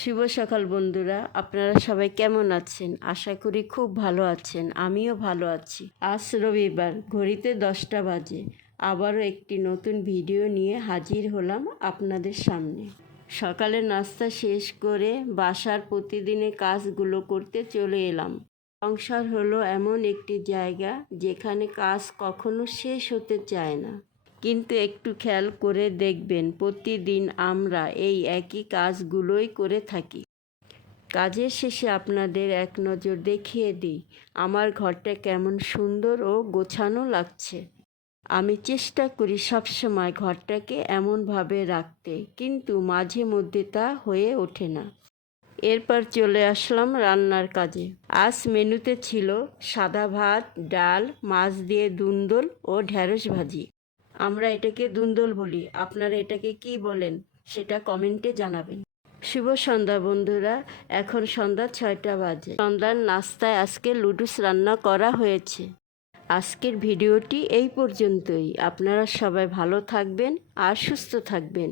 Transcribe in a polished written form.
শুভ সকাল বন্ধুরা, আপনারা সবাই কেমন আছেন? আশা করি খুব ভালো আছেন। আমিও ভালো আছি। আজ রবিবার, ঘড়িতে 10টা বাজে। আবারও একটি নতুন ভিডিও নিয়ে হাজির হলাম আপনাদের সামনে। সকালে নাস্তা শেষ করে বাসার প্রতিদিনের কাজগুলো করতে চলে এলাম। সংসার হলো এমন একটি জায়গা যেখানে কাজ কখনো শেষ হতে চায় না। কিন্তু একটু খেয়াল করে দেখবেন, প্রতিদিন আমরা এই একই কাজগুলোই করে থাকি। কাজের শেষে আপনাদের এক নজর দেখিয়ে দিই আমার ঘরটা কেমন সুন্দর ও গোছানো লাগছে। আমি চেষ্টা করি সবসময় ঘরটাকে এমনভাবে রাখতে, কিন্তু মাঝে মধ্যে তা হয়ে ওঠে না। এরপর চলে আসলাম রান্নার কাজে। আজ মেনুতে ছিল সাদা ভাত, ডাল, মাছ দিয়ে দুন্দল ও ঢেঁড়স ভাজি। আমরা এটাকে দুন্দল বলি, আপনারা এটাকে কি বলেন সেটা কমেন্টে জানাবেন। শুভ সন্ধ্যা বন্ধুরা, এখন সন্ধ্যা 6টা বাজে। সন্ধ্যার নাস্তায় আজকে লুডুস রান্না করা হয়েছে। আজকের ভিডিওটি এই পর্যন্তই। আপনারা সবাই ভালো থাকবেন আর সুস্থ থাকবেন।